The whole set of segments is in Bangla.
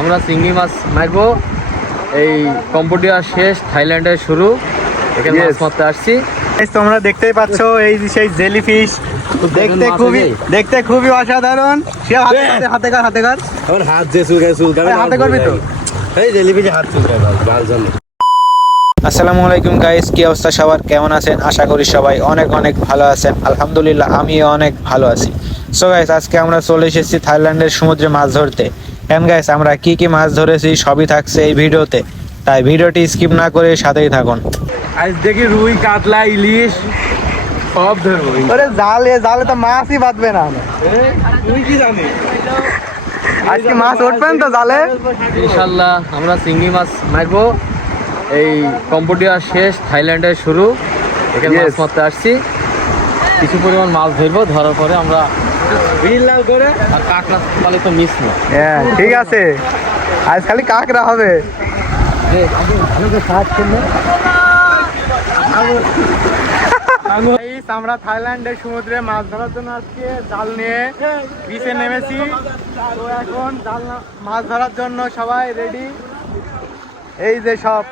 আমরা চিংড়ি মাছ মারবো। এই কম্বোডিয়া শেষ, থাইল্যান্ডের শুরু। এখানে মাছ মারতে আসছি। তোমরা দেখতেই পাচ্ছ এই সেই জেলিফিশ, দেখতে খুবই অসাধারণ। হাতে কর হাত যে চুলকায় হাতে করবি তো। এই জেলিফিশে হাত চুলকায় ভাল জন্য। আসসালামু আলাইকুম গাইস, কি অবস্থা সবার, কেমন আছেন? আশা করি সবাই অনেক অনেক ভালো আছেন। আলহামদুলিল্লাহ আমিও অনেক ভালো আছি। সো গাইস, আজকে আমরা চলে এসেছি থাইল্যান্ডের সমুদ্রে মাছ ধরতে। এন্ড গাইস, আমরা কি কি মাছ ধরেছি সবই থাকছে এই ভিডিওতে, তাই ভিডিওটি স্কিপ না করে সাথেই থাকুন। আজ দেখি রুই, কাতলা, ইলিশ সব ধরবো। জালে তো মাছই বাঁধবে না। তুই কি জানিস? আজকে মাছ উঠবেন তো জালে? ইনশাল্লাহ আমরা চিংড়ি মাছ মারবো। এই কম্বোডিয়া শেষ, থাইল্যান্ডের শুরু। এখানে মাছ মারতে আসছি। কিছু পরিমাণ মাছ ধরবো, ধরার পরে আমরা লাল করে আর কাঁকড়া পালে তো মিস না। হ্যাঁ ঠিক আছে, আজ খালি কাঁকড়া হবে। আমরা থাইল্যান্ডের সমুদ্রে মাছ ধরার জন্য আজকে জাল নিয়ে বিচে নেমেছি। তো এখন জাল মাছ ধরার জন্য সবাই রেডি। এই যে সব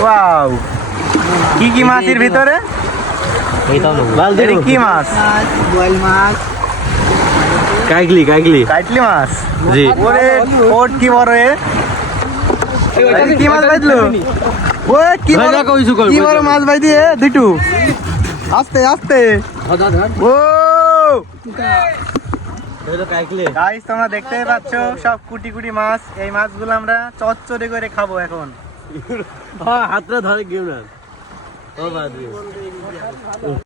ওয়াও, কি কি মাছের ভিতরে? কি মাছ? কাইগলি কাটলি মাছ। জি। ওরে ওট কি বড় এ, কি মাছ বাইদলো? ওই কি বড়, কি বড় মাছ বাইদি এ দুটু। আস্তে আস্তে ও গাইস, তোমরা দেখতেই পাচ্ছ সব কুটি কুটি মাছ। এই মাছগুলো আমরা চচ্চড়ি করে খাবো এখন। হাতটা ধরে গেম না।